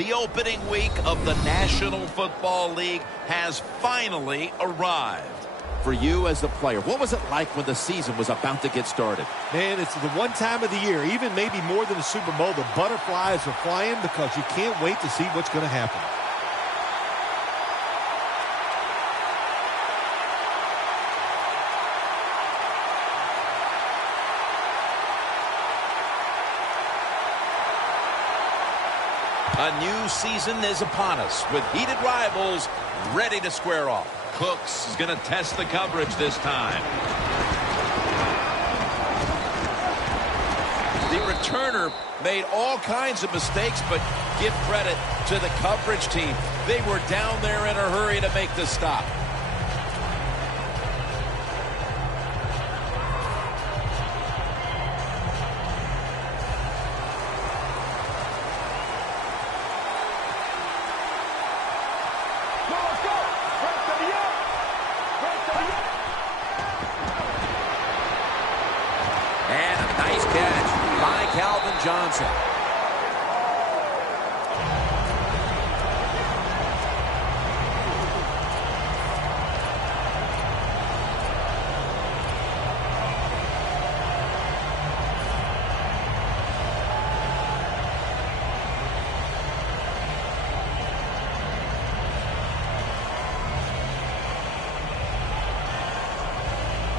The opening week of the National Football League has finally arrived. For you as the player, what was it like when the season was about to get started? Man, it's the one time of the year, even maybe more than the Super Bowl, the butterflies are flying because you can't wait to see what's going to happen. A new season is upon us with heated rivals ready to square off. Cooks is going to test the coverage this time. The returner made all kinds of mistakes, but give credit to the coverage team. They were down there in a hurry to make the stop. Johnson.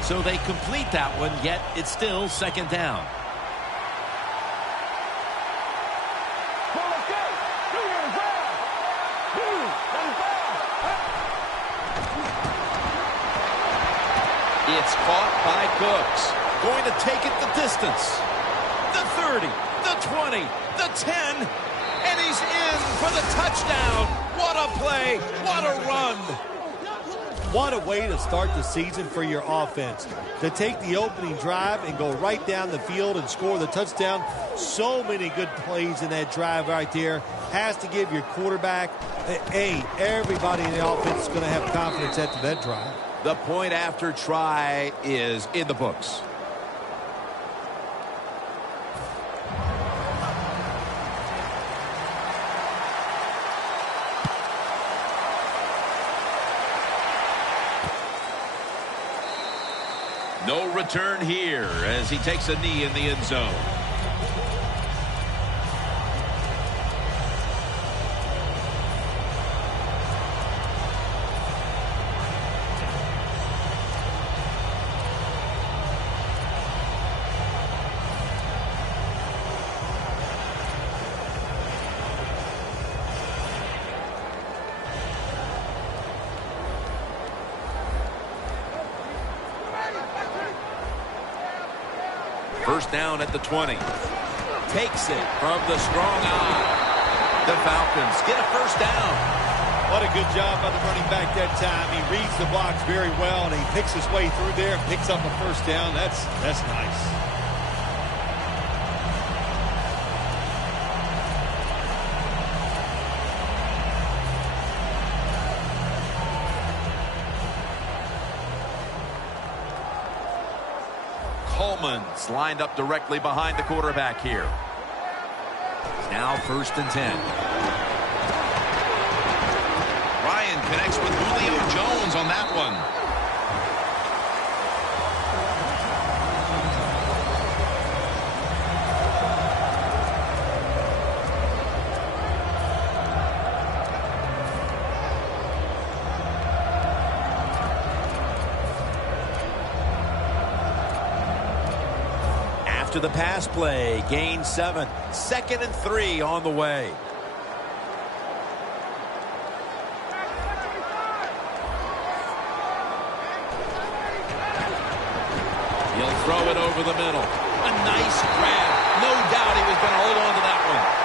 So they complete that one, yet it's still second down. It's caught by Cooks. Going to take it the distance. The 30, the 20, the 10, and he's in for the touchdown. What a play. What a run. What a way to start the season for your offense. To take the opening drive and go right down the field and score the touchdown. So many good plays in that drive right there. Has to give your quarterback, everybody in the offense is going to have confidence after that drive. The point after try is in the books. No return here as he takes a knee in the end zone. First down at the 20. Takes it from the strong eye. The Falcons get a first down. What a good job by the running back that time. He reads the blocks very well, and he picks his way through there and picks up a first down. That's nice. Coleman's lined up directly behind the quarterback here. Now first and 10. Ryan connects with Julio Jones on that one. To the pass play, gain 7, 2nd and 3 on the way. He'll throw it over the middle. A nice grab. No doubt he was going to hold on to that one.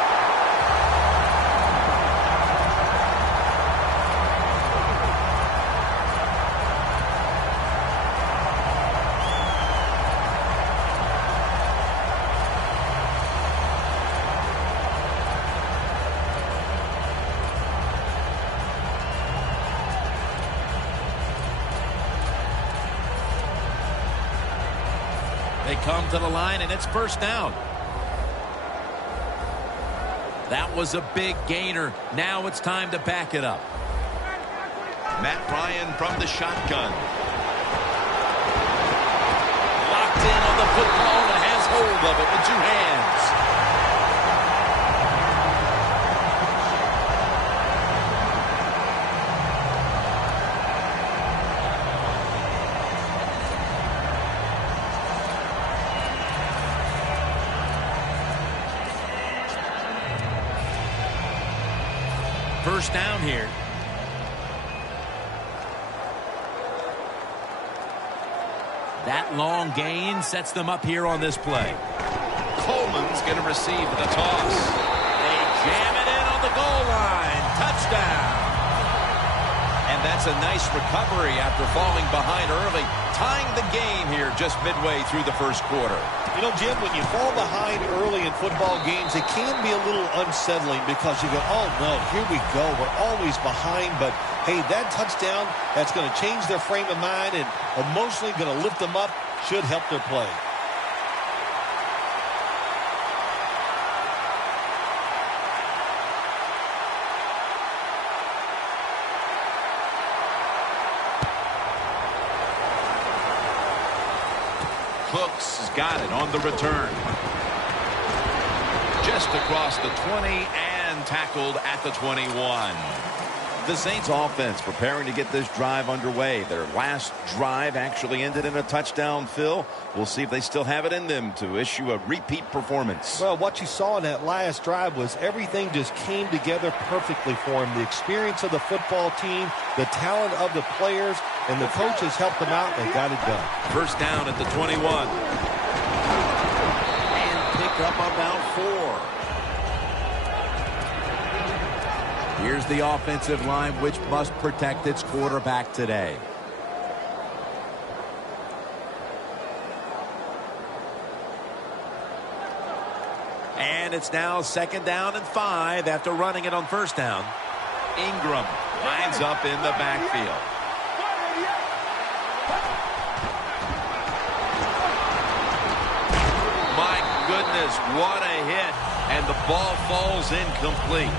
They come to the line, and it's first down. That was a big gainer. Now it's time to back it up. Matt Ryan from the shotgun. Locked in on the football and has hold of it with 2 hands. First down here. That long gain sets them up here on this play. Coleman's going to receive the toss. They jam it in on the goal line. Touchdown. And that's a nice recovery after falling behind early, tying the game here just midway through the first quarter. You know, Jim, when you fall behind early in football games, it can be a little unsettling because you go, oh, no, here we go. We're always behind. But, hey, that touchdown, that's going to change their frame of mind and emotionally going to lift them up, should help their play. Cooks has got it on the return. Just across the 20 and tackled at the 21. The Saints offense preparing to get this drive underway. Their last drive actually ended in a touchdown, Phil. We'll see if they still have it in them to issue a repeat performance. Well, what you saw in that last drive was everything just came together perfectly for him. The experience of the football team, the talent of the players, and the coaches helped them out and got it done. First down at the 21. And pick up about 4. Here's the offensive line, which must protect its quarterback today. And it's now 2nd down and 5 after running it on first down. Ingram lines up in the backfield. My goodness, what a hit. And the ball falls incomplete.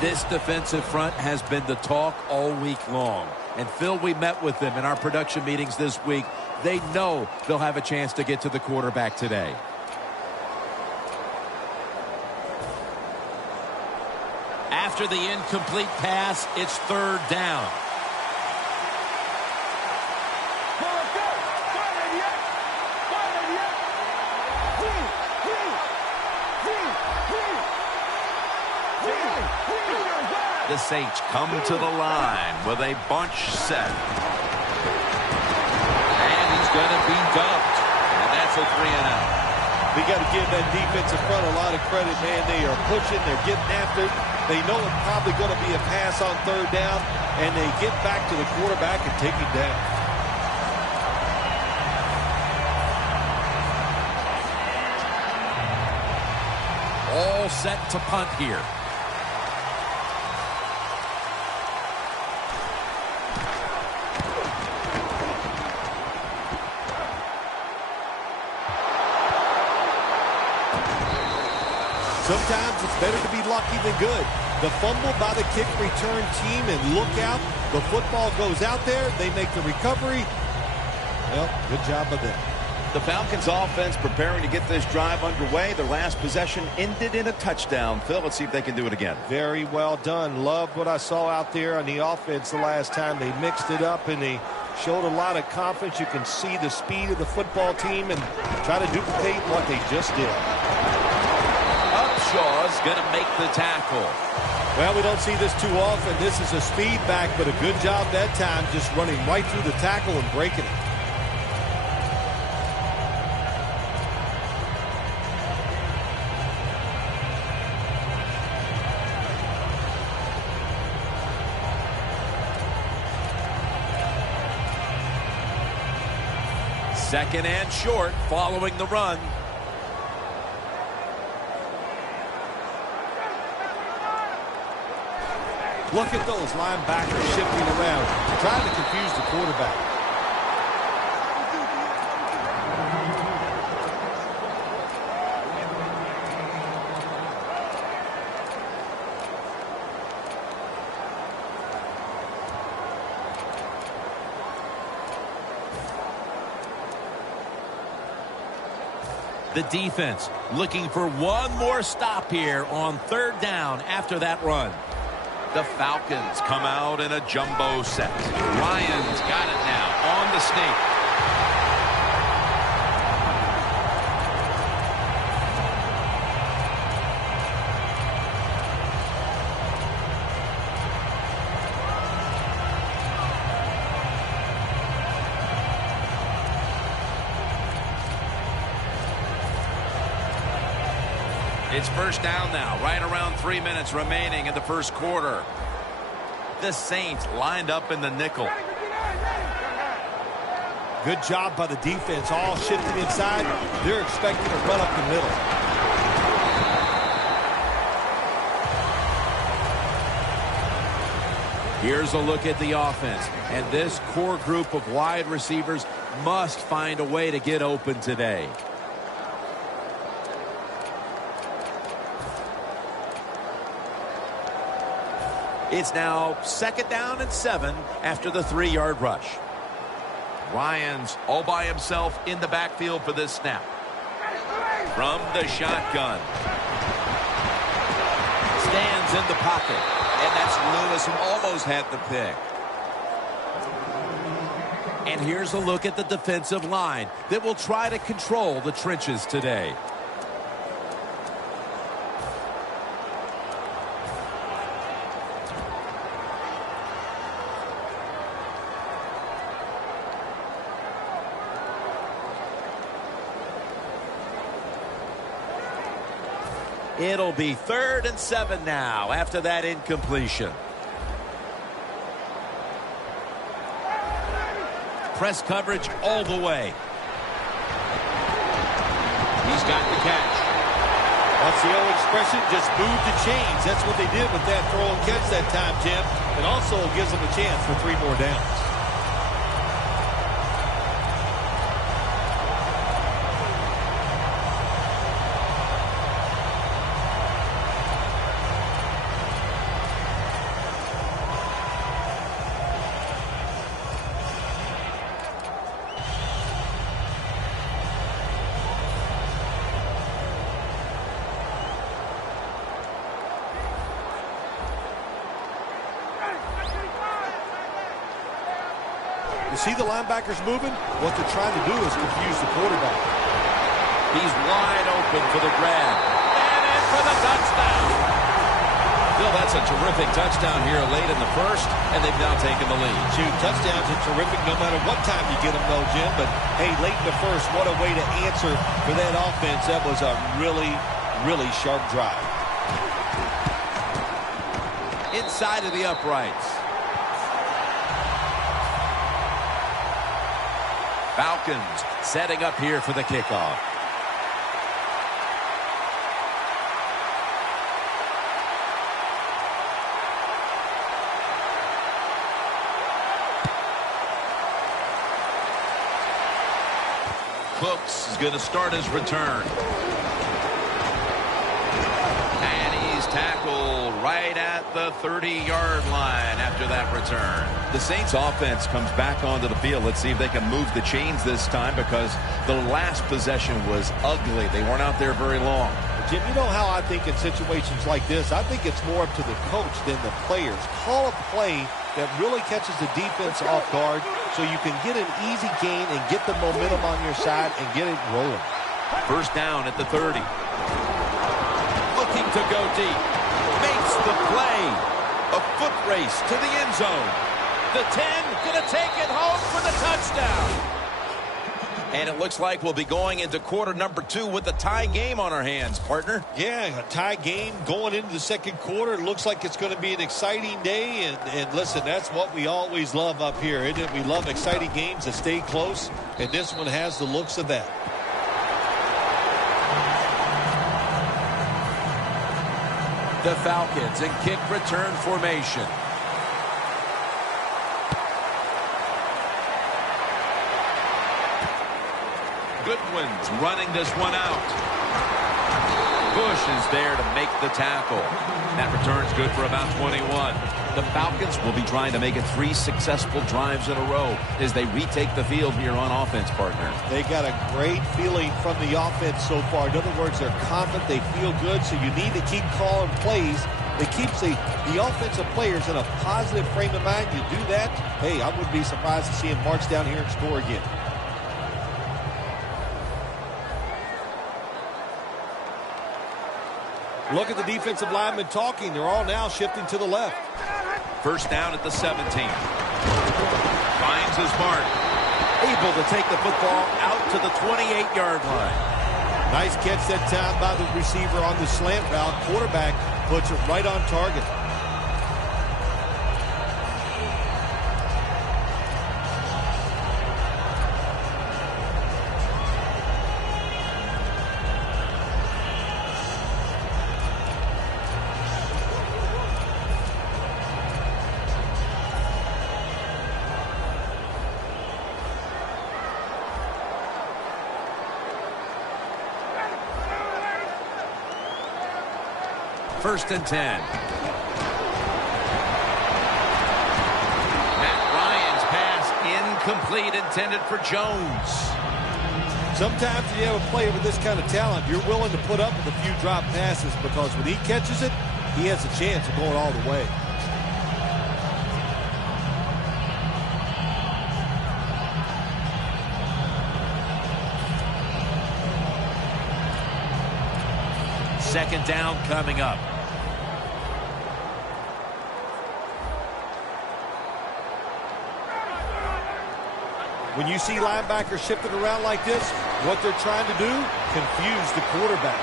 This defensive front has been the talk all week long. And, Phil, we met with them in our production meetings this week. They know they'll have a chance to get to the quarterback today. After the incomplete pass, it's 3rd down. The Saints come to the line with a bunch set. And he's going to be dumped. And that's a 3-and-out. We got to give that defensive front a lot of credit, man. They are pushing. They're getting after it. They know it's probably going to be a pass on 3rd down, and they get back to the quarterback and take him down. All set to punt here. Sometimes it's better to be lucky than good. The fumble by the kick return team, and look out. The football goes out there. They make the recovery. Well, good job of them. The Falcons offense preparing to get this drive underway. Their last possession ended in a touchdown. Phil, let's see if they can do it again. Very well done. Loved what I saw out there on the offense the last time. They mixed it up, and they showed a lot of confidence. You can see the speed of the football team and try to duplicate what they just did. Shaw's going to make the tackle. Well, we don't see this too often. This is a speed back, but a good job that time just running right through the tackle and breaking it. Second and short following the run. Look at those linebackers shifting around, trying to confuse the quarterback. The defense looking for one more stop here on third down after that run. The Falcons come out in a jumbo set. Ryan's got it now on the sneak. It's first down now, right around 3 minutes remaining in the first quarter. The Saints lined up in the nickel. Good job by the defense, all shifting inside. They're expecting to run up the middle. Here's a look at the offense, and this core group of wide receivers must find a way to get open today. It's now second down and 7 after the 3-yard rush. Ryan's all by himself in the backfield for this snap. From the shotgun. Stands in the pocket. And that's Lewis who almost had the pick. And here's a look at the defensive line that will try to control the trenches today. It'll be 3rd and 7 now after that incompletion. Press coverage all the way. He's got the catch. What's the old expression? Just move the chains. That's what they did with that throw and catch that time, Jim. It also gives them a chance for 3 more downs. See the linebackers moving? What they're trying to do is confuse the quarterback. He's wide open for the grab. And in for the touchdown. Bill, that's a terrific touchdown here late in the first, and they've now taken the lead. 2 touchdowns are terrific no matter what time you get them, though, Jim. But, hey, late in the first, what a way to answer for that offense. That was a really, really sharp drive. Inside of the uprights. Falcons setting up here for the kickoff. Cooks is going to start his return. And he's tackled right at the 30-yard line after that return. The Saints offense comes back onto the field. Let's see if they can move the chains this time, because the last possession was ugly. They weren't out there very long. Jim, you know how I think in situations like this, I think it's more up to the coach than the players. Call a play that really catches the defense off guard so you can get an easy gain and get the momentum on your side and get it rolling. First down at the 30. Looking to go deep. Makes the play. A foot race to the end zone. The 10 going to take it home for the touchdown. And it looks like we'll be going into quarter number 2 with a tie game on our hands, partner. Yeah, a tie game going into the second quarter. It looks like it's going to be an exciting day. And listen, that's what we always love up here, isn't it? We love exciting games that stay close. And this one has the looks of that. The Falcons in kick return formation. Goodwin's running this one out. Bush is there to make the tackle. That return's good for about 21. The Falcons will be trying to make it 3 successful drives in a row as they retake the field here on offense, partner. They got a great feeling from the offense so far. In other words, they're confident, they feel good, so you need to keep calling plays that keeps the offensive players in a positive frame of mind. You do that, hey, I wouldn't be surprised to see him march down here and score again. Look at the defensive linemen talking. They're all now shifting to the left. First down at the 17. Finds his mark. Able to take the football out to the 28-yard line. Nice catch that time by the receiver on the slant route. Quarterback puts it right on target. First and 10. Matt Ryan's pass incomplete, intended for Jones. Sometimes when you have a player with this kind of talent, you're willing to put up with a few drop passes because when he catches it, he has a chance of going all the way. Second down coming up. When you see linebackers shifting around like this, what they're trying to do, confuse the quarterback.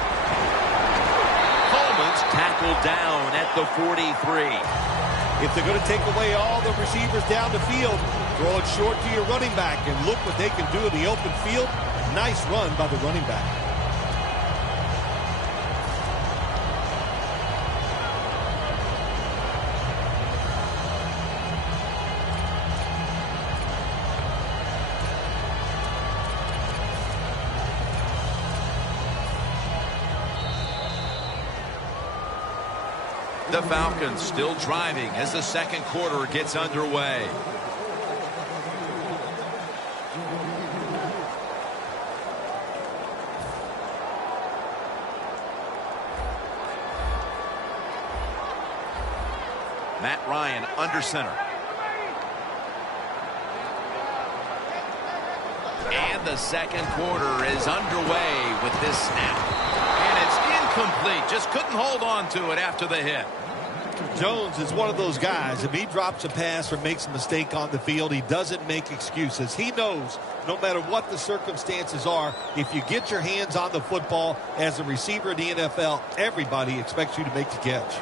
Coleman's tackled down at the 43. If they're going to take away all the receivers down the field, throw it short to your running back and look what they can do in the open field. Nice run by the running back. The Falcons still driving as the second quarter gets underway. Matt Ryan under center. And the second quarter is underway with this snap. And it's incomplete. Just couldn't hold on to it after the hit. Jones is one of those guys. If he drops a pass or makes a mistake on the field, he doesn't make excuses. He knows no matter what the circumstances are, if you get your hands on the football as a receiver in the NFL, everybody expects you to make the catch.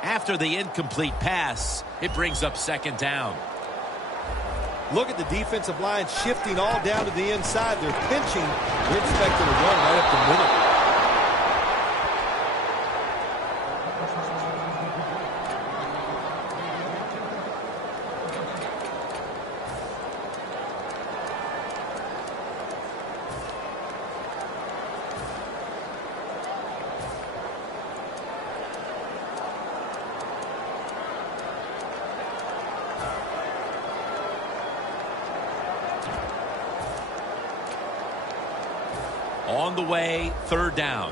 After the incomplete pass, it brings up second down. Look at the defensive line shifting all down to the inside. They're pinching. They're expecting to run right up the middle. On the way, third down.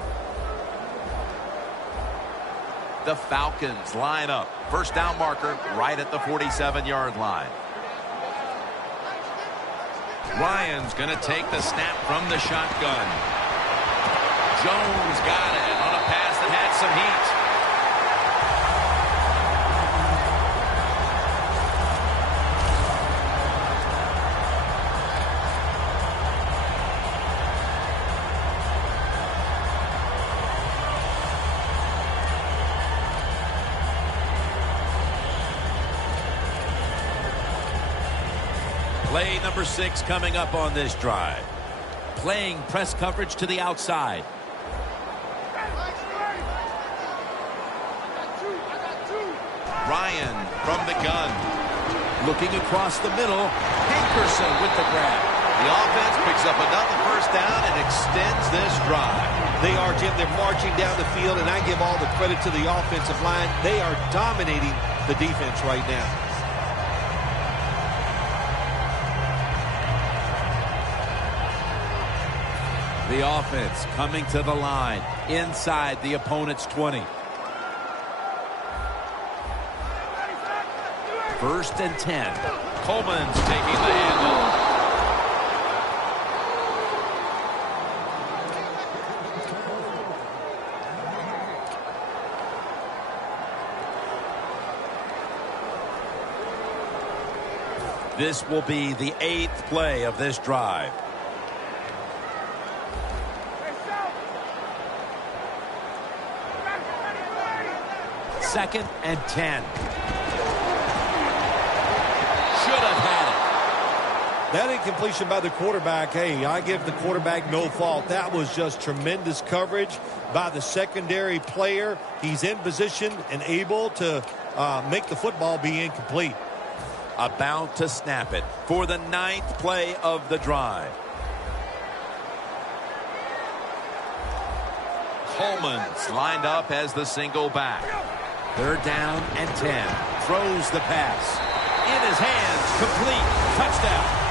The Falcons line up. First down marker right at the 47-yard line. Ryan's going to take the snap from the shotgun. Jones got it on a pass that had some heat. Play number 6 coming up on this drive. playing press coverage to the outside. Ryan from the gun. Looking across the middle. Hankerson with the grab. The offense picks up another first down and extends this drive. They are, Jim. They're marching down the field, and I give all the credit to the offensive line. They are dominating the defense right now. The offense coming to the line inside the opponent's 20. First and 10. Coleman's taking the handle. This will be the 8th play of this drive. Second and 10. Should have had it. That incompletion by the quarterback, hey, I give the quarterback no fault. That was just tremendous coverage by the secondary player. He's in position and able to make the football be incomplete. About to snap it for the 9th play of the drive. Coleman's lined up as the single back. Third down and 10. Throws the pass. In his hands, complete, touchdown.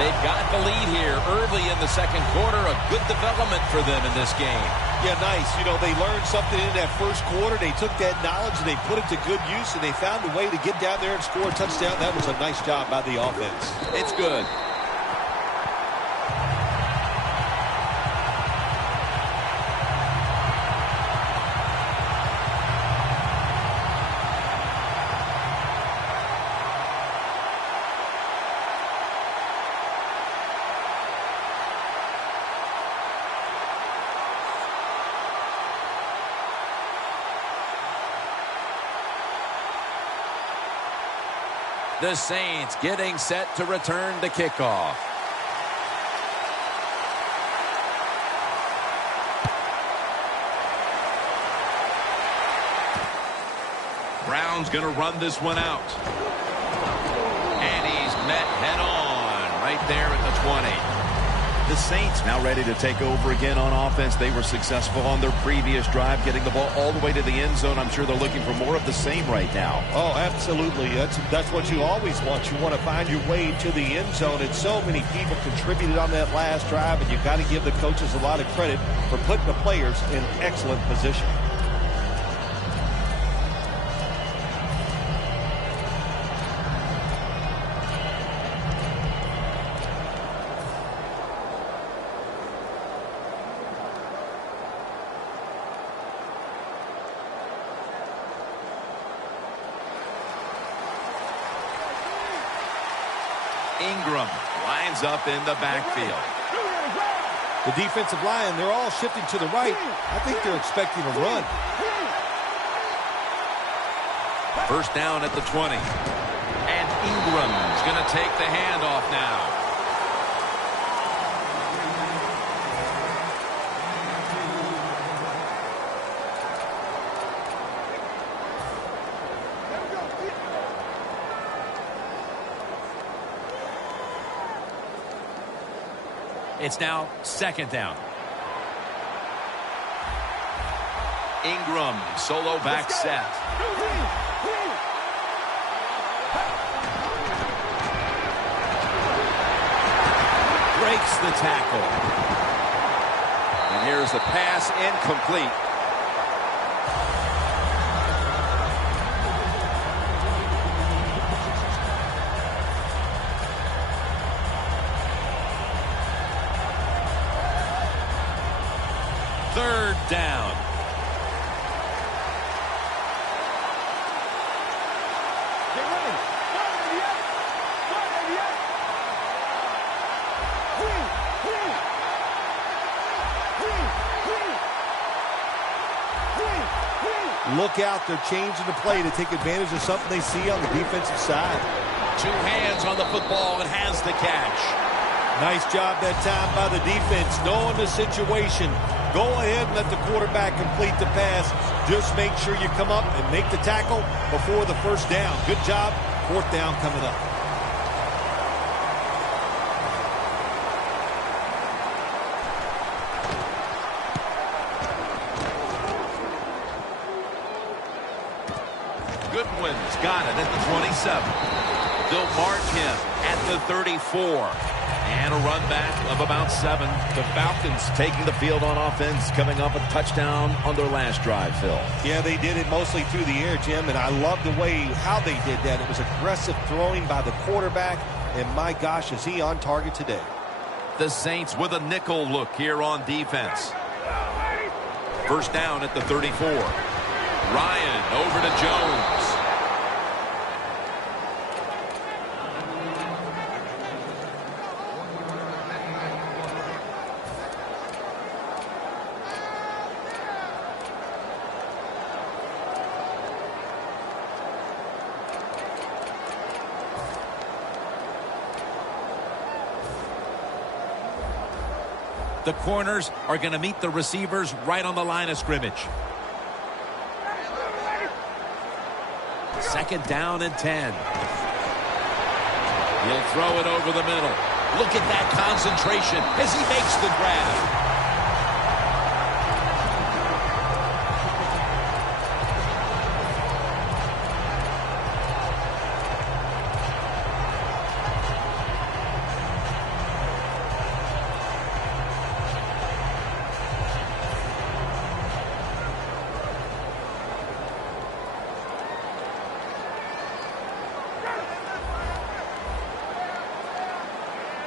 They've got the lead here early in the second quarter. A good development for them in this game. Yeah, nice. You know, they learned something in that first quarter. They took that knowledge and they put it to good use, and they found a way to get down there and score a touchdown. That was a nice job by the offense. It's good. The Saints getting set to return the kickoff. Brown's going to run this one out. And he's met head on right there at the 20. The Saints now ready to take over again on offense. They were successful on their previous drive, getting the ball all the way to the end zone. I'm sure they're looking for more of the same right now. Oh, absolutely. That's what you always want. You want to find your way to the end zone, and so many people contributed on that last drive, and you've got to give the coaches a lot of credit for putting the players in excellent position. Ingram lines up in the backfield. The defensive line, they're all shifting to the right. I think they're expecting a run. First down at the 20. And Ingram's going to take the handoff now. It's now second down. Ingram, solo back set. Breaks the tackle. And here's the pass incomplete. Third down. Look out, they're changing the play to take advantage of something they see on the defensive side. Two hands on the football and has the catch. Nice job that time by the defense, knowing the situation. Go ahead and let the quarterback complete the pass. Just make sure you come up and make the tackle before the first down. Good job. Fourth down coming up. Goodwin's got it at the 27. They'll mark him at the 34. And a run back of about 7. The Falcons taking the field on offense, coming up a touchdown on their last drive, Phil. Yeah, they did it mostly through the air, Jim, and I love the way how they did that. It was aggressive throwing by the quarterback, and my gosh, is he on target today. The Saints with a nickel look here on defense. First down at the 34. Ryan over to Jones. The corners are going to meet the receivers right on the line of scrimmage. Second down and 10. He'll throw it over the middle. Look at that concentration as he makes the grab.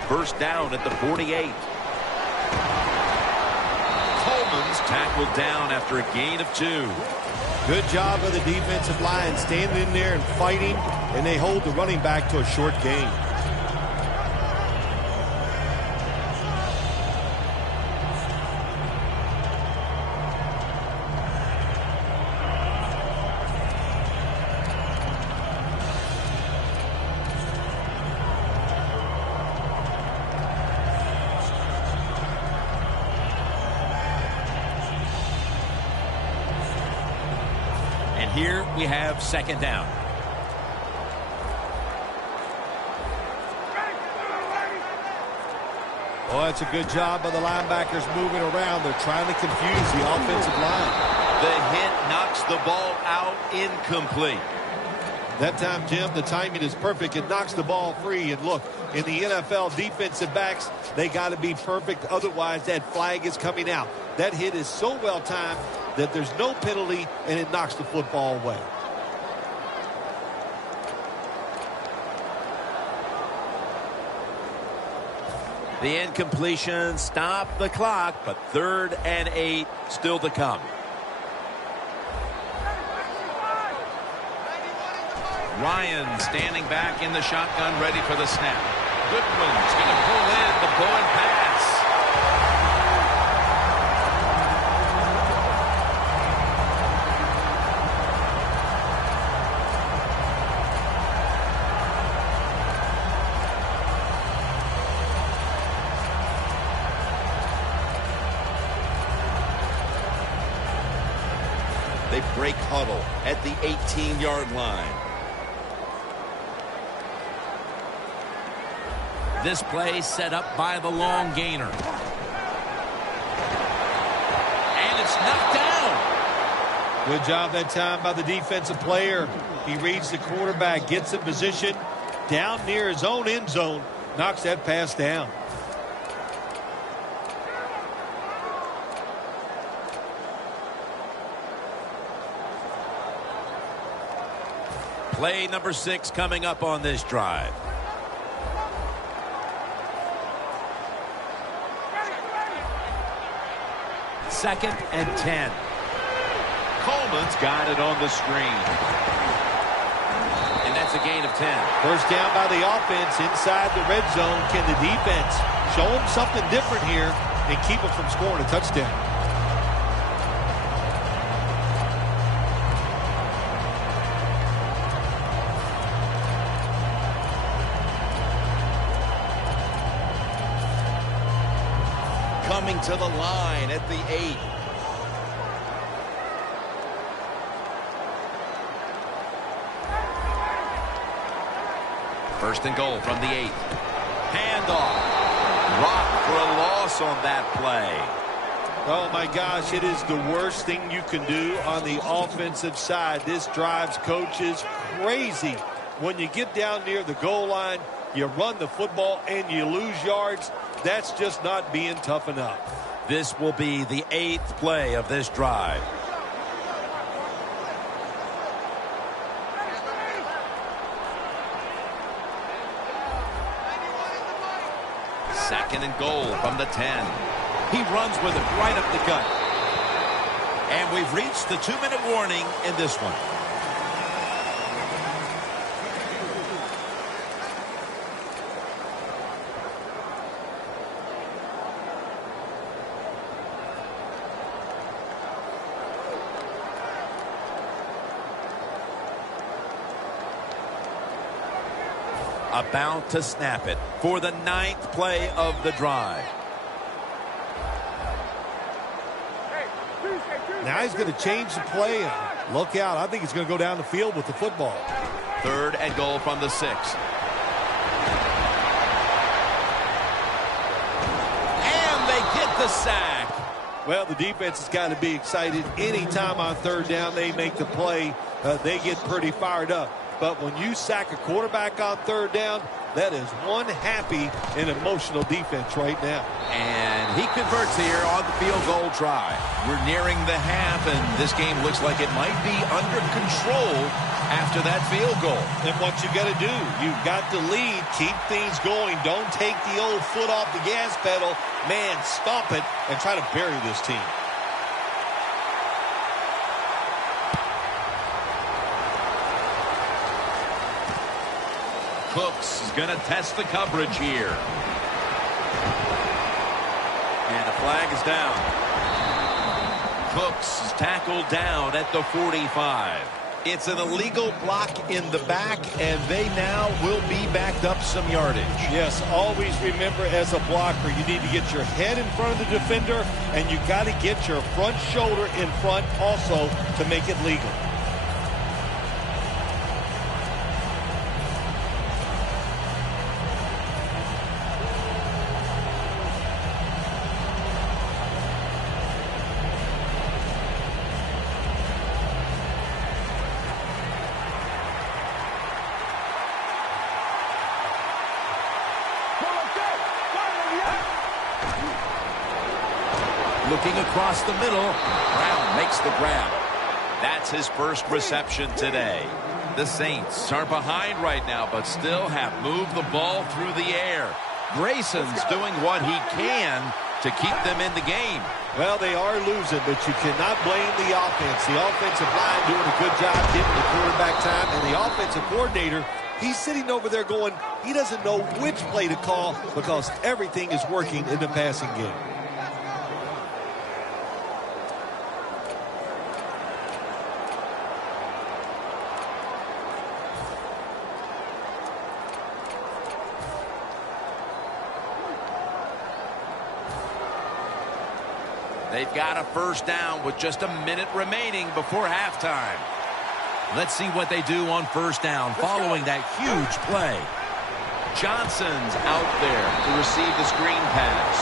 First down at the 48. Coleman's tackled down after a gain of 2. Good job of the defensive line standing in there and fighting, and they hold the running back to a short gain. Here we have second down. Well, that's a good job by the linebackers moving around. They're trying to confuse the offensive line. The hit knocks the ball out, incomplete. That time, Jim, the timing is perfect. It knocks the ball free. And look, in the NFL, defensive backs, they got to be perfect. Otherwise, that flag is coming out. That hit is so well timed that there's no penalty, and it knocks the football away. The incompletion stopped the clock, but 3rd and 8 still to come. Ryan standing back in the shotgun, ready for the snap. Goodwin's going to pull in the Bowen pass. They break huddle at the 18-yard line. This play set up by the long gainer. And it's knocked down. Good job that time by the defensive player. He reads the quarterback, gets in position down near his own end zone, knocks that pass down. Play number 6 coming up on this drive. Second and 10. Coleman's got it on the screen. And that's a gain of 10. First down by the offense inside the red zone. Can the defense show them something different here and keep them from scoring a touchdown? coming to the line at the 8. First and goal from the 8. Handoff. Rocked for a loss on that play. Oh, my gosh, it is the worst thing you can do on the offensive side. This drives coaches crazy. When you get down near the goal line, you run the football and you lose yards. That's just not being tough enough. This will be the 8th play of this drive. Second and goal from the 10. He runs with it right up the gut. And we've reached the 2-minute warning in this one. About to snap it for the 9th play of the drive. Now he's going to change the play. Look out. I think he's going to go down the field with the football. Third and goal from the 6. And they get the sack. Well, the defense has got to be excited. Anytime on third down they make the play, they get pretty fired up. But when you sack a quarterback on third down, that is one happy and emotional defense right now. And he converts here on the field goal try. We're nearing the half, and this game looks like it might be under control after that field goal. And what you got to do, you've got to lead, keep things going. Don't take the old foot off the gas pedal. Man, stomp it and try to bury this team. Cooks is going to test the coverage here. And the flag is down. Cooks is tackled down at the 45. It's an illegal block in the back, and they now will be backed up some yardage. Yes, always remember as a blocker, you need to get your head in front of the defender, and you got to get your front shoulder in front also to make it legal. Looking across the middle, Brown makes the grab. That's his first reception today. The Saints are behind right now, but still have moved the ball through the air. Grayson's doing what he can to keep them in the game. Well, they are losing, but you cannot blame the offense. The offensive line doing a good job getting the quarterback time, and the offensive coordinator, he's sitting over there going, he doesn't know which play to call because everything is working in the passing game. They've got a first down with just a minute remaining before halftime. Let's see what they do on first down following that huge play. Johnson's out there to receive the screen pass.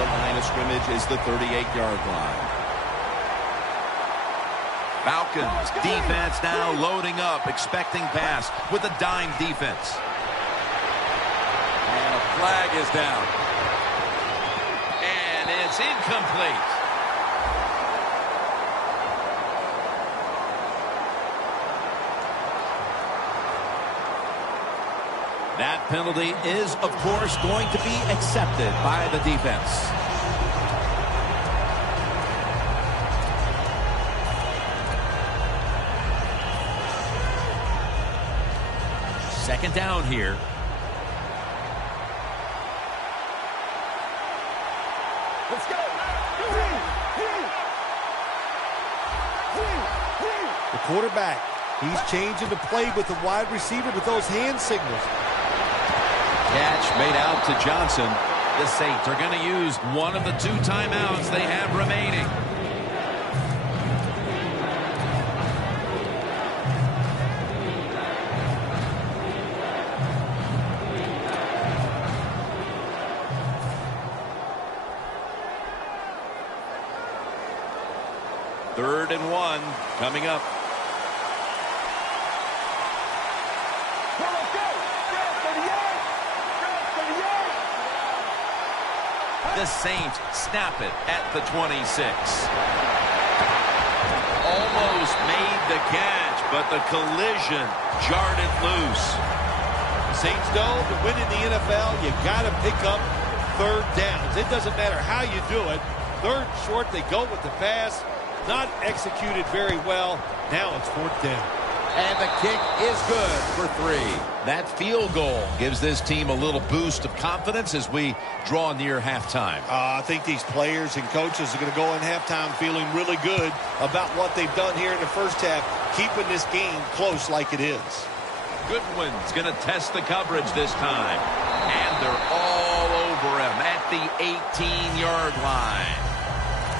The line of scrimmage is the 38-yard line. Falcons defense now loading up, expecting pass with a dime defense. And a flag is down. And it's incomplete. That penalty is, of course, going to be accepted by the defense. Second down here. Let's go. quarterback. He's changing the play with the wide receiver with those hand signals. Catch made out to Johnson. The Saints are going to use one of the 2 timeouts they have remaining. Third and 1 coming up. The Saints snap it at the 26. Almost made the catch, but the collision jarred it loose. Saints know to win in the NFL, you got to pick up third downs. It doesn't matter how you do it. Third short, they go with the pass. Not executed very well. Now it's 4th down. And the kick is good for 3. That field goal gives this team a little boost of confidence as we draw near halftime. I think these players and coaches are going to go in halftime feeling really good about what they've done here in the first half, keeping this game close like it is. Goodwin's going to test the coverage this time. And they're all over him at the 18-yard line.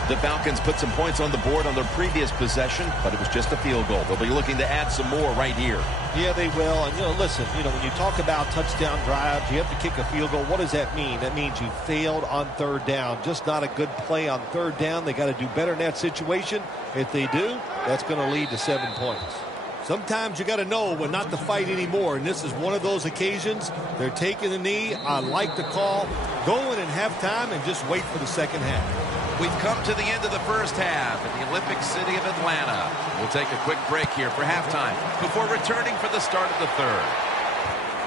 The Falcons put some points on the board on their previous possession, but it was just a field goal. They'll be looking to add some more right here. Yeah, they will. And, listen, when you talk about touchdown drives, you have to kick a field goal. What does that mean? That means you failed on third down. Just not a good play on third down. They got to do better in that situation. If they do, that's going to lead to 7 points. Sometimes you got to know when not to fight anymore, and this is one of those occasions. They're taking the knee. I like the call. Go in halftime and just wait for the second half. We've come to the end of the first half in the Olympic city of Atlanta. We'll take a quick break here for halftime before returning for the start of the third.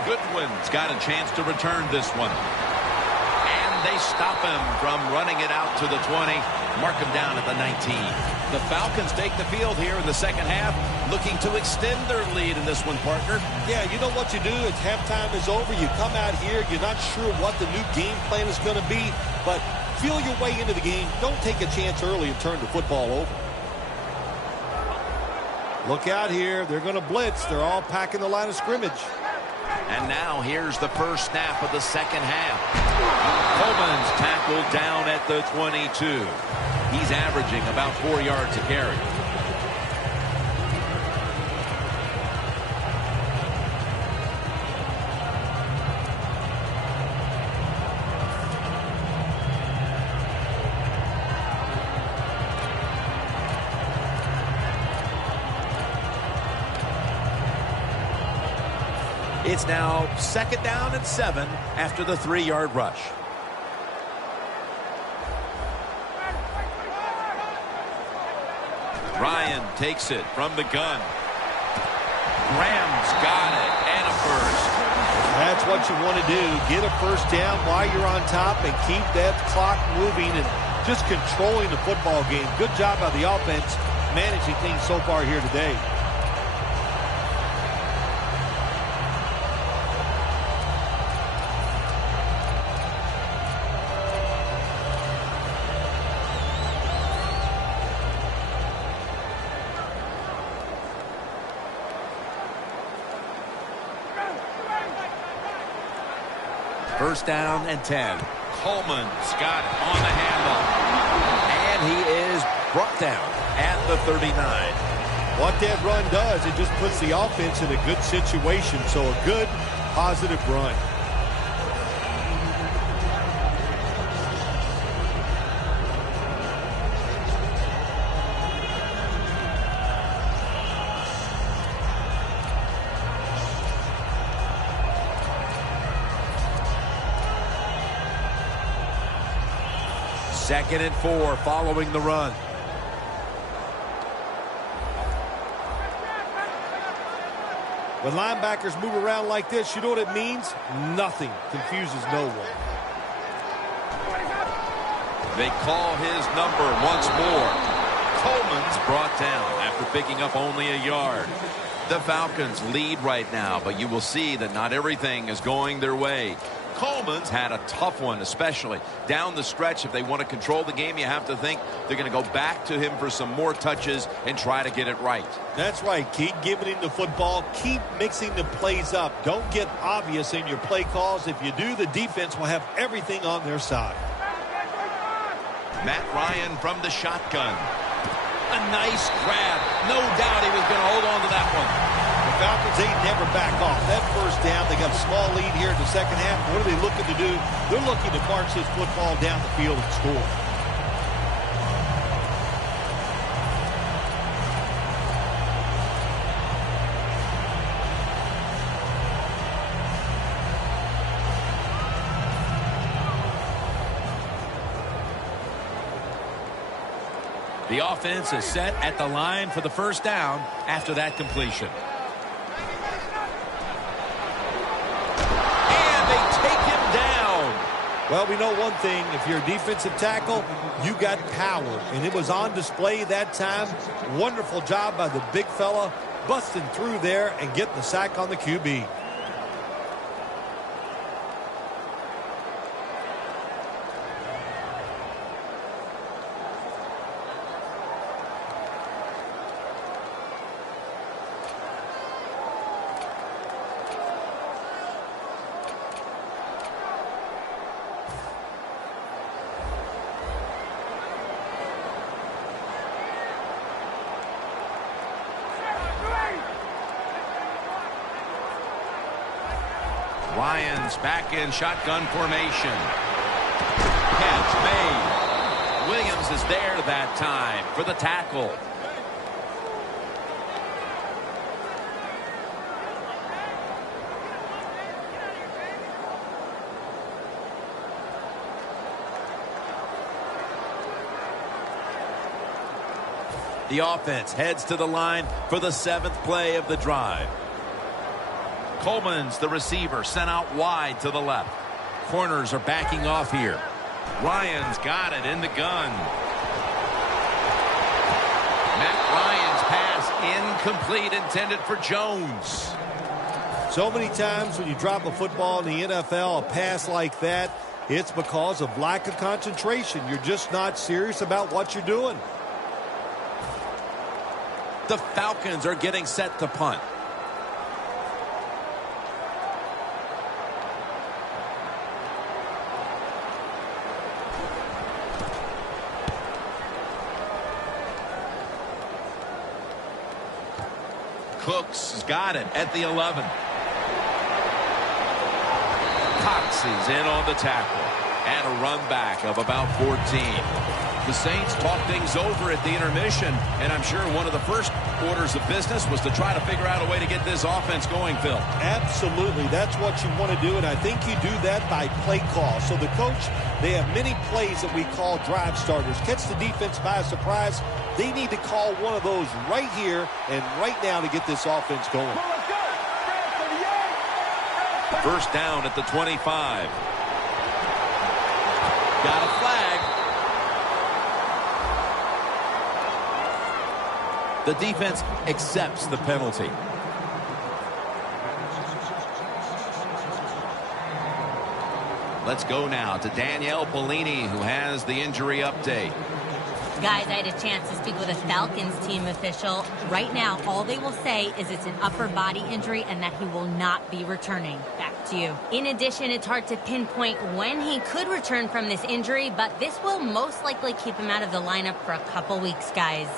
Goodwin's got a chance to return this one. And they stop him from running it out to the 20. Mark him down at the 19. The Falcons take the field here in the second half, looking to extend their lead in this one, partner. Yeah, you know what you do? It's halftime is over. You come out here. You're not sure what the new game plan is going to be, but feel your way into the game. Don't take a chance early and turn the football over. Look out here. They're going to blitz. They're all packing the line of scrimmage. And now here's the first snap of the second half. Coleman's tackled down at the 22. He's averaging about 4 yards a carry. It's now 2nd down and 7 after the 3-yard rush. Ryan takes it from the gun. Graham's got it, and a first. That's what you want to do. Get a first down while you're on top and keep that clock moving and just controlling the football game. Good job by the offense managing things so far here today. First down and 10. Coleman's got it on the handle. And he is brought down at the 39. What that run does, it just puts the offense in a good situation. So a good, positive run. Second and 4 following the run. When linebackers move around like this, you know what it means? Nothing confuses no one. They call his number once more. Coleman's brought down after picking up only a yard. The Falcons lead right now, but you will see that not everything is going their way. Coleman's had a tough one, especially down the stretch. If they want to control the game, you have to think they're going to go back to him for some more touches and try to get it right. That's right. Keep giving him the football. Keep mixing the plays up. Don't get obvious in your play calls. If you do, the defense will have everything on their side. Matt Ryan from the shotgun. A nice grab. No doubt he was going to hold on to that one. The Falcons, they never back off. That first down, they got a small lead here in the second half. What are they looking to do? They're looking to march this football down the field and score. The offense is set at the line for the first down after that completion. And they take him down. Well, we know one thing. If you're a defensive tackle, you got power. And it was on display that time. Wonderful job by the big fella, busting through there and getting the sack on the QB. Ryan's back in shotgun formation. Catch made. Williams is there that time for the tackle. The offense heads to the line for the 7th play of the drive. Coleman's the receiver, sent out wide to the left. Corners are backing off here. Ryan's got it in the gun. Matt Ryan's pass incomplete, intended for Jones. So many times when you drop a football in the NFL, a pass like that, it's because of lack of concentration. You're just not serious about what you're doing. The Falcons are getting set to punt. Cooks has got it at the 11. Cox is in on the tackle. And a run back of about 14. The Saints talk things over at the intermission, and I'm sure one of the first orders of business was to try to figure out a way to get this offense going, Phil. Absolutely. That's what you want to do, and I think you do that by play call. So the coach, they have many plays that we call drive starters. Catch the defense by surprise. They need to call one of those right here and right now to get this offense going. First down at the 25. Got a flag. The defense accepts the penalty. Let's go now to Danielle Bellini, who has the injury update. Guys, I had a chance to speak with a Falcons team official. Right now, all they will say is it's an upper body injury and that he will not be returning. Back to you. In addition, it's hard to pinpoint when he could return from this injury, but this will most likely keep him out of the lineup for a couple weeks, guys.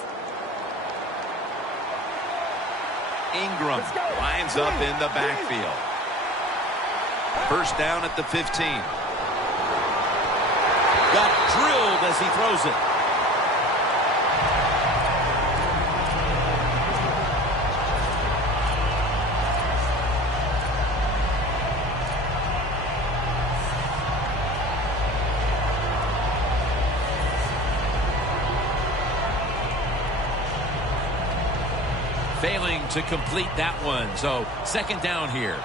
Ingram lines up in the backfield. First down at the 15. Got drilled as he throws it. Failing to complete that one. So second down here.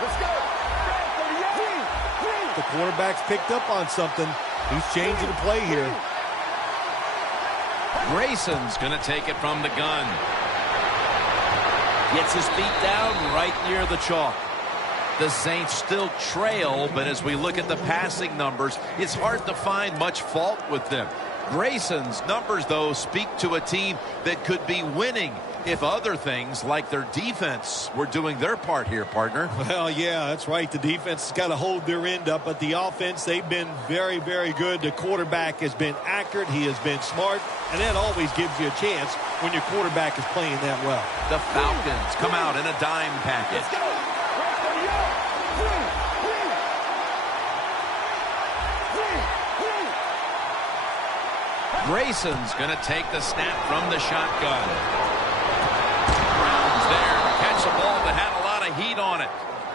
Let's go. The quarterback's picked up on something. He's changing the play here. Grayson's going to take it from the gun. Gets his feet down right near the chalk. The Saints still trail, but as we look at the passing numbers, it's hard to find much fault with them. Grayson's numbers, though, speak to a team that could be winning if other things like their defense were doing their part here, partner. Well, yeah, that's right. The defense has got to hold their end up, but the offense, they've been very, very good. The quarterback has been accurate. He has been smart, and that always gives you a chance when your quarterback is playing that well. The Falcons come out in a dime package. Grayson's going to take the snap from the shotgun. Brown's there to catch a ball that had a lot of heat on it.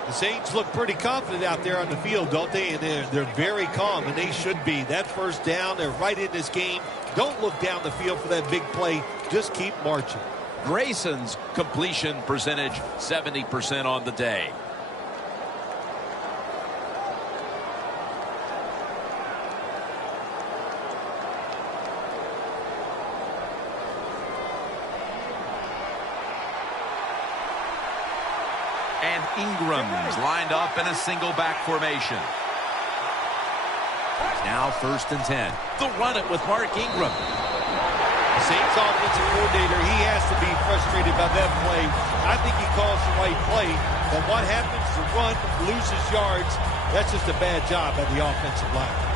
The Saints look pretty confident out there on the field, don't they? And they're very calm, and they should be. That first down, they're right in this game. Don't look down the field for that big play. Just keep marching. Grayson's completion percentage, 70% on the day. And Ingram's lined up in a single back formation. Now 1st and 10. They'll run it with Mark Ingram. Saints offensive coordinator, he has to be frustrated by that play. I think he calls the right play, but what happens to run, loses yards, that's just a bad job by the offensive line.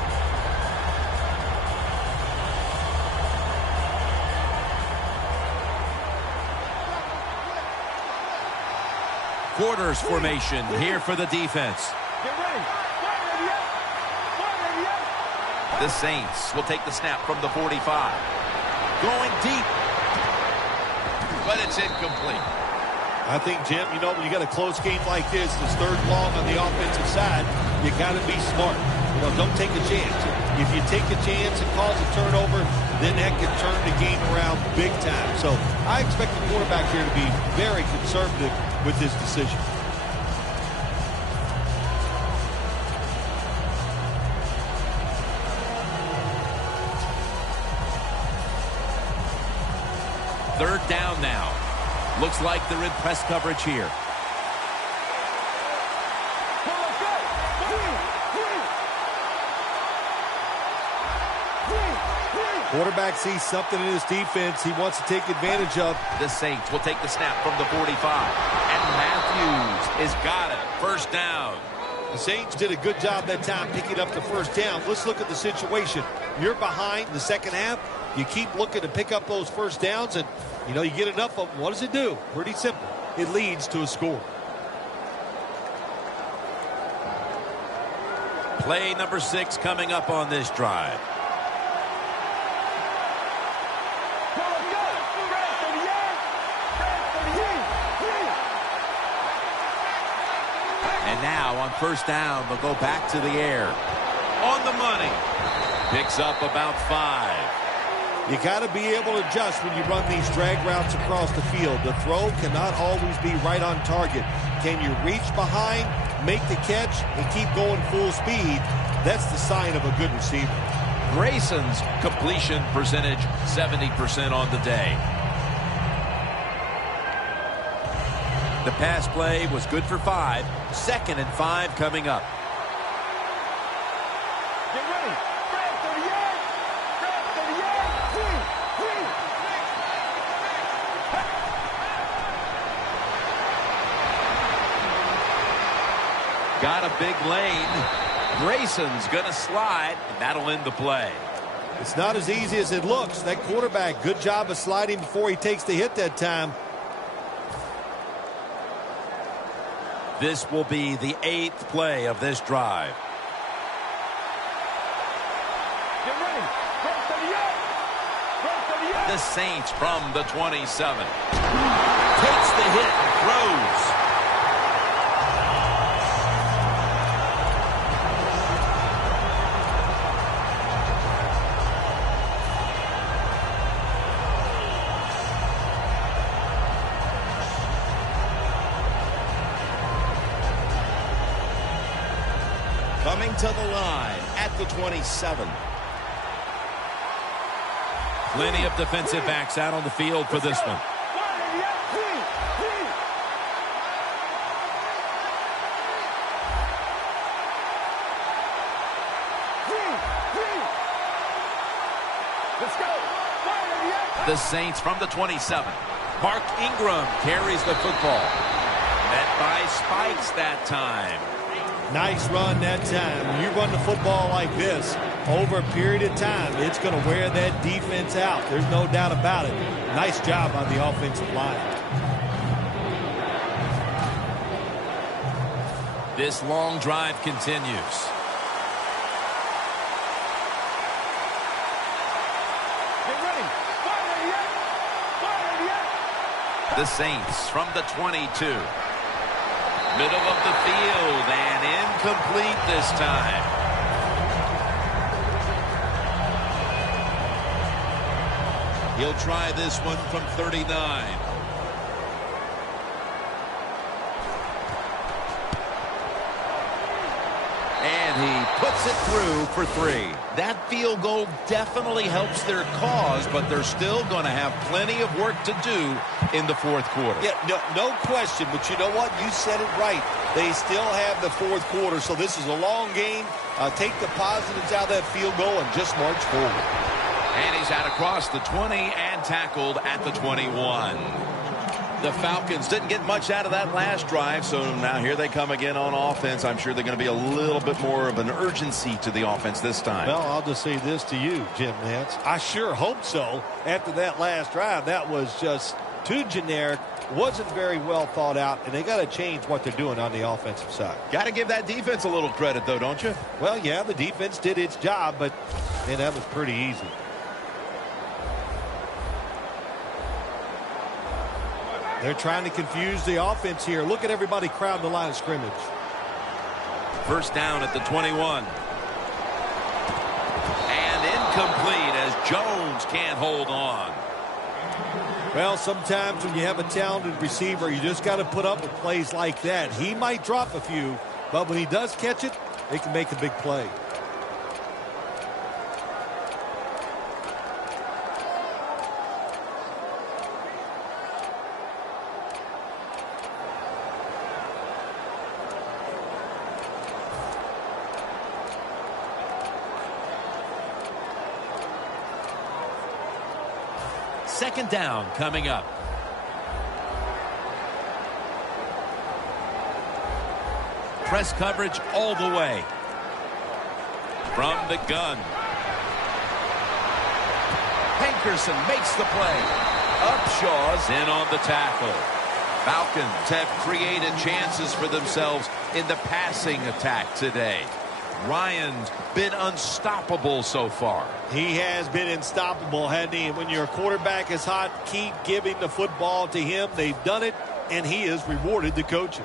Quarters formation here for the defense. The Saints will take the snap from the 45. Going deep. But it's incomplete. I think, Jim, you know, when you got a close game like this, this 3rd long on the offensive side, you got to be smart. You know, don't take a chance. If you take a chance and cause a turnover, then that can turn the game around big time. So I expect the quarterback here to be very conservative with this decision. Third down now. Looks like they're in press coverage here. Quarterback sees something in his defense he wants to take advantage of. The Saints will take the snap from the 45. And Matthews has got it. 1st down. The Saints did a good job that time picking up the 1st down. Let's look at the situation. You're behind the 2nd half. You keep looking to pick up those 1st downs, and, you know, you get enough of them. What does it do? Pretty simple. It leads to a score. Play number 6 coming up on this drive. And now on 1st down, they'll go back to the air. On the money. Picks up about 5. You got to be able to adjust when you run these drag routes across the field. The throw cannot always be right on target. Can you reach behind, make the catch, and keep going full speed? That's the sign of a good receiver. Grayson's completion percentage, 70% on the day. The pass play was good for 5. 2nd and 5 coming up. Get ready. Grab 30 yards. Grab 30 yards. Got a big lane. Grayson's going to slide, and that'll end the play. It's not as easy as it looks. That quarterback, good job of sliding before he takes the hit that time. This will be the 8th play of this drive. Get ready. Grab 30 yards. Grab 30 yards. The Saints from the 27. Takes the hit and throws. Coming to the line at the 27. Plenty of defensive backs out on the field for this one. The Saints from the 27. Mark Ingram carries the football. Met by Spikes that time. Nice run that time. When you run the football like this over a period of time, it's going to wear that defense out. There's no doubt about it. Nice job on the offensive line. This long drive continues. Get ready. Fire yet. Fire yet. The Saints from the 22. Middle of the field and incomplete this time. He'll try this one from 39. And he puts it through for 3. That field goal definitely helps their cause, but they're still going to have plenty of work to do in the fourth quarter. Yeah, no question, but you know what? You said it right. They still have the fourth quarter, so this is a long game. Take the positives out of that field goal and just march forward. And he's out across the 20 and tackled at the 21. The Falcons didn't get much out of that last drive, so now here they come again on offense. I'm sure they're going to be a little bit more of an urgency to the offense this time. Well, I'll just say this to you, Jim Nance. I sure hope so. After that last drive, that was just too generic, wasn't very well thought out, and they got to change what they're doing on the offensive side. Got to give that defense a little credit, though, don't you? Well, yeah, the defense did its job, but man, that was pretty easy. They're trying to confuse the offense here. Look at everybody crowding the line of scrimmage. First down at the 21. And incomplete as Jones can't hold on. Well, sometimes when you have a talented receiver, you just got to put up with plays like that. He might drop a few, but when he does catch it, they can make a big play. Second down coming up. Press coverage all the way. From the gun. Hankerson makes the play. Upshaw's in on the tackle. Falcons have created chances for themselves in the passing attack today. Ryan's been unstoppable so far. He has been unstoppable, hasn't he? When your quarterback is hot, keep giving the football to him. They've done it, and he has rewarded the coaches.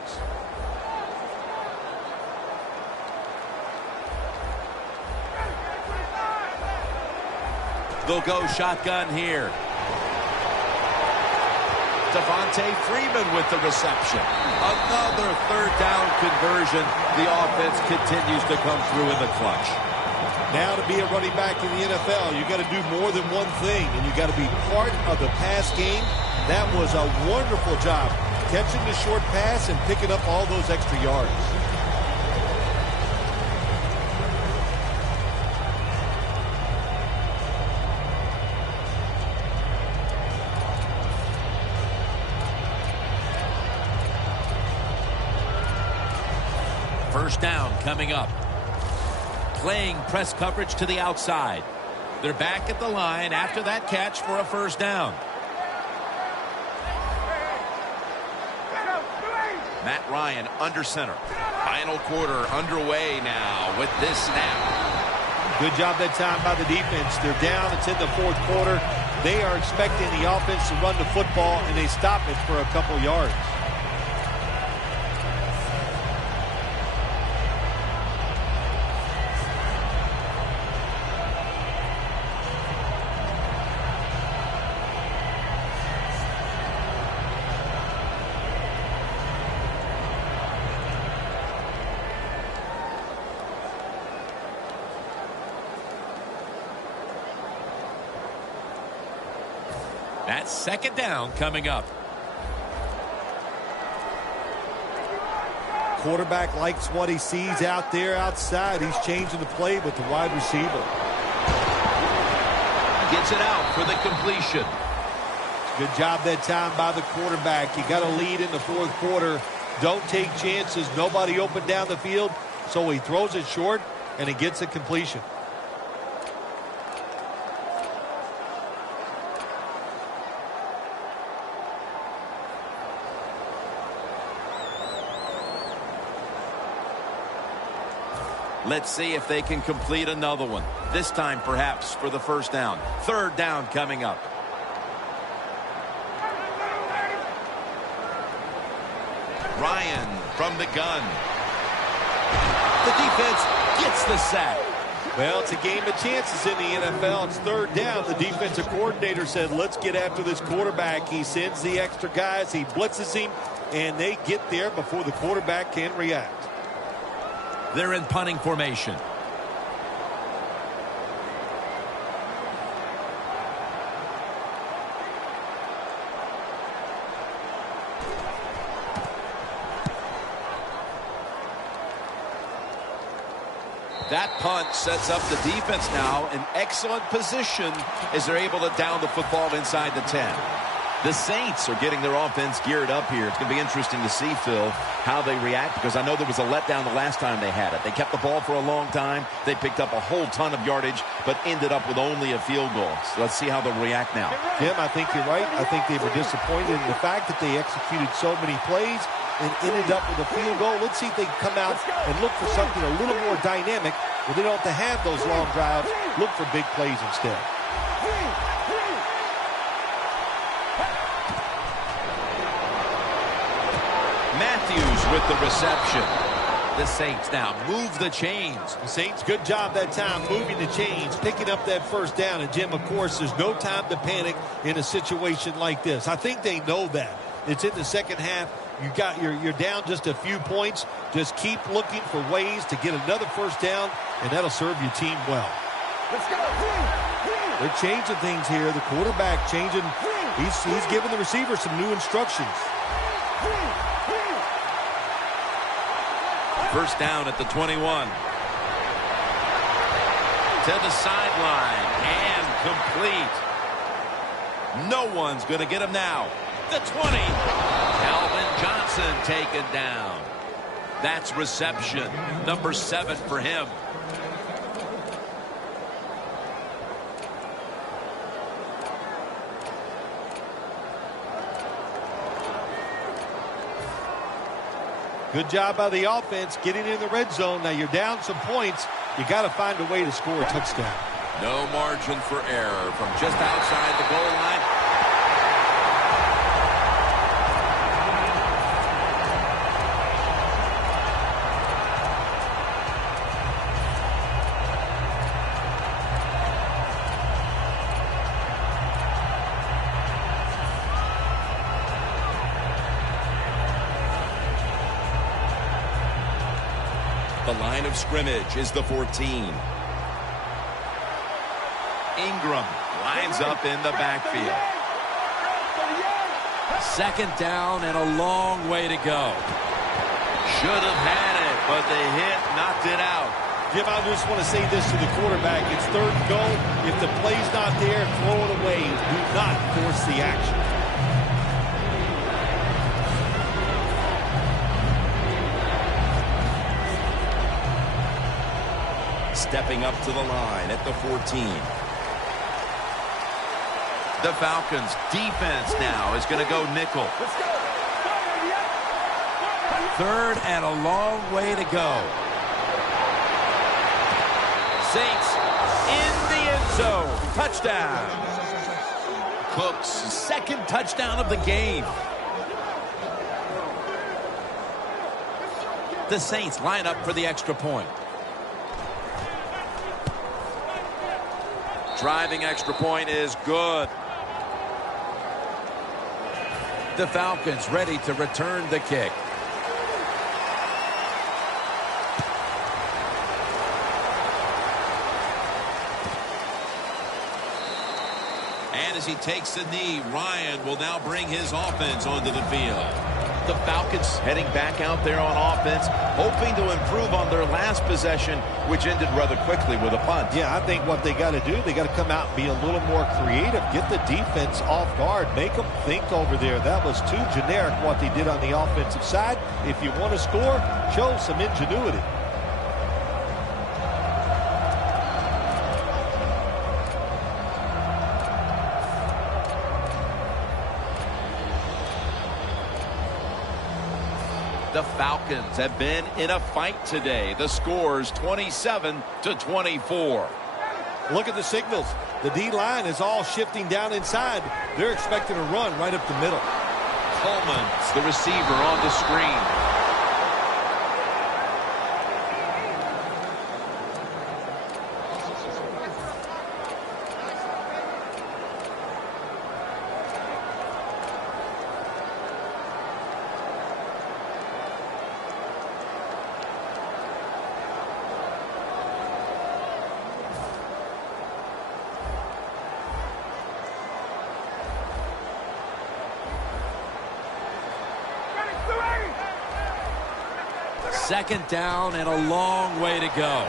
They'll go shotgun here. Devontae Freeman with the reception. Another third down conversion. The offense continues to come through in the clutch. Now to be a running back in the NFL, you got to do more than one thing, and you got to be part of the pass game. That was a wonderful job, catching the short pass and picking up all those extra yards. First down coming up. Playing press coverage to the outside. They're back at the line after that catch for a first down. Matt Ryan under center. Final quarter underway now with this snap. Good job that time by the defense. They're down. It's in the fourth quarter. They are expecting the offense to run the football, and they stop it for a couple yards. That's second down coming up. Quarterback likes what he sees out there outside. He's changing the play with the wide receiver. Gets it out for the completion. Good job that time by the quarterback. You got a lead in the fourth quarter. Don't take chances. Nobody open down the field. So he throws it short, and he gets a completion. Let's see if they can complete another one. This time, perhaps, for the first down. Third down coming up. Ryan from the gun. The defense gets the sack. Well, it's a game of chances in the NFL. It's third down. The defensive coordinator said, let's get after this quarterback. He sends the extra guys. He blitzes him, and they get there before the quarterback can react. They're in punting formation. That punt sets up the defense now in excellent position as they're able to down the football inside the 10. The Saints are getting their offense geared up here. It's going to be interesting to see, Phil, how they react, because I know there was a letdown the last time they had it. They kept the ball for a long time. They picked up a whole ton of yardage, but ended up with only a field goal. So let's see how they'll react now. Jim, I think you're right. I think they were disappointed in the fact that they executed so many plays and ended up with a field goal. Let's see if they can come out and look for something a little more dynamic where they don't have to have those long drives. Look for big plays instead. Matthews with the reception. The Saints now move the chains. The Saints, good job that time moving the chains, picking up that first down. And, Jim, of course, there's no time to panic in a situation like this. I think they know that. It's in the second half. You're down just a few points. Just keep looking for ways to get another first down, and that'll serve your team well. Let's go. They're changing things here. The quarterback changing. He's giving the receiver some new instructions. First down at the 21. To the sideline and complete. No one's going to get him now. The 20. Calvin Johnson taken down. That's reception number 7 for him. Good job by the offense getting in the red zone. Now you're down some points. You got to find a way to score a touchdown. No margin for error from just outside the goal line. The line of scrimmage is the 14. Ingram lines up in the backfield. Second down and a long way to go. Should have had it, but the hit knocked it out. Jim, I just want to say this to the quarterback. It's third and goal. If the play's not there, throw it away. Do not force the action. Stepping up to the line at the 14. The Falcons defense now is going to go nickel. Let's go. Third and a long way to go. Saints in the end zone. Touchdown. Cooks' second touchdown of the game. The Saints line up for the extra point. Driving extra point is good. The Falcons ready to return the kick. And as he takes the knee, Ryan will now bring his offense onto the field. The Falcons heading back out there on offense, hoping to improve on their last possession, which ended rather quickly with a punt. Yeah, I think what they got to do, they got to come out and be a little more creative. Get the defense off guard. Make them think over there. That was too generic what they did on the offensive side. If you want to score, show some ingenuity. The Falcons have been in a fight today. The score's 27-24. Look at the signals. The D-line is all shifting down inside. They're expecting a run right up the middle. Coleman's the receiver on the screen. Second down and a long way to go.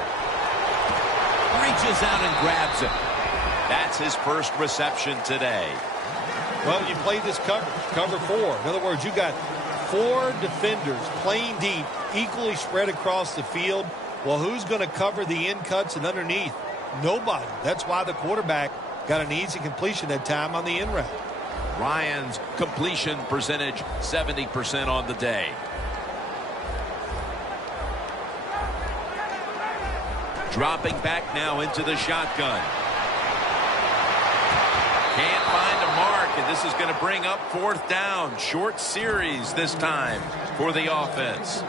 Reaches out and grabs it. That's his first reception today. Well, you play this cover 4. In other words, you got 4 defenders playing deep, equally spread across the field. Well, who's going to cover the in cuts and underneath? Nobody. That's why the quarterback got an easy completion that time on the in route. Ryan's completion percentage 70% on the day. Dropping back now into the shotgun. Can't find a mark, and this is going to bring up 4th down. Short series this time for the offense.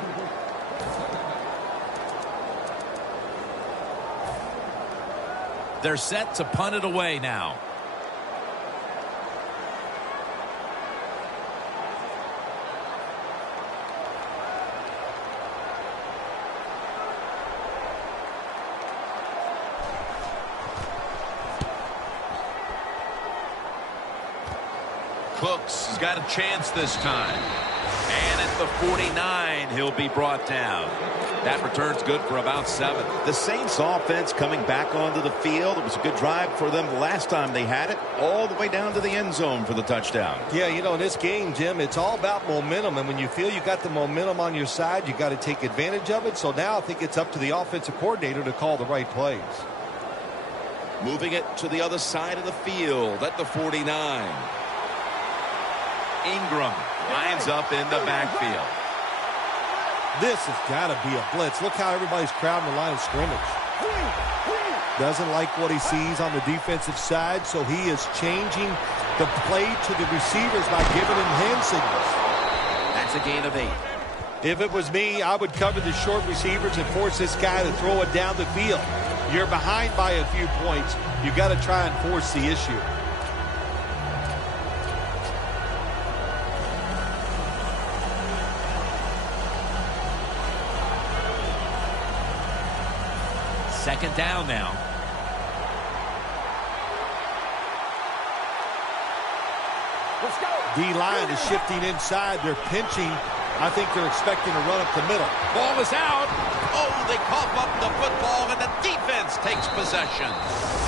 They're set to punt it away now. Cooks has got a chance this time. And at the 49, he'll be brought down. That return's good for about 7. The Saints offense coming back onto the field. It was a good drive for them the last time they had it, all the way down to the end zone for the touchdown. Yeah, you know, in this game, Jim, it's all about momentum. And when you feel you got the momentum on your side, you got to take advantage of it. So now I think it's up to the offensive coordinator to call the right plays. Moving it to the other side of the field at the 49. Ingram lines up in the backfield. This has got to be a blitz. Look how everybody's crowding the line of scrimmage. Doesn't like what he sees on the defensive side, so he is changing the play to the receivers by giving them hand signals. That's a gain of 8. If it was me, I would cover the short receivers and force this guy to throw it down the field. You're behind by a few points. You got to try and force the issue. Second down now. Let's go. D-line is shifting inside. They're pinching. I think they're expecting to run up the middle. Ball is out. Oh, they cough up the football, and the defense takes possession.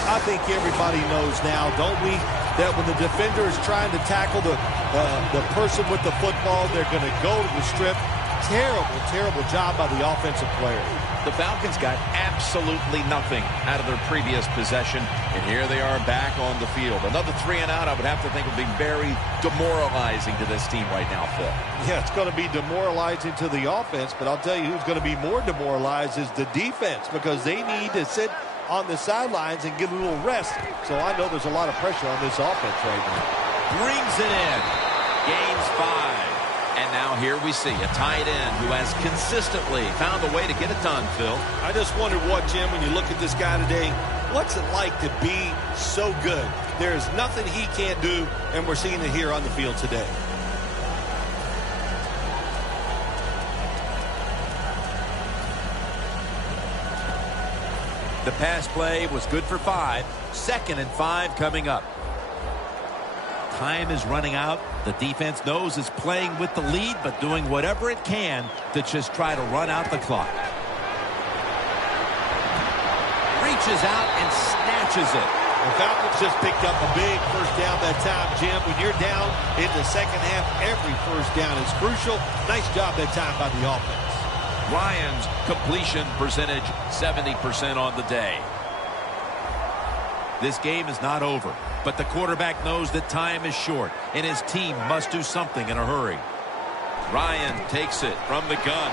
I think everybody knows now, don't we, that when the defender is trying to tackle the person with the football, they're going to go to the strip. Terrible, terrible job by the offensive player. The Falcons got absolutely nothing out of their previous possession, and here they are back on the field. Another 3 and out, I would have to think, would be very demoralizing to this team right now, Phil. Yeah, it's going to be demoralizing to the offense, but I'll tell you who's going to be more demoralized is the defense, because they need to sit on the sidelines and get a little rest. So I know there's a lot of pressure on this offense right now. Brings it in. Gains 5. And now here we see a tight end who has consistently found a way to get it done, Phil. I just wonder what, Jim, when you look at this guy today, what's it like to be so good? There's nothing he can't do, and we're seeing it here on the field today. The pass play was good for 5. 2nd and 5 coming up. Time is running out. The defense knows it's playing with the lead, but doing whatever it can to just try to run out the clock. Reaches out and snatches it. The Falcons just picked up a big first down that time, Jim. When you're down in the second half, every first down is crucial. Nice job that time by the offense. Ryan's completion percentage, 70% on the day. This game is not over, but the quarterback knows that time is short, and his team must do something in a hurry. Ryan takes it from the gun.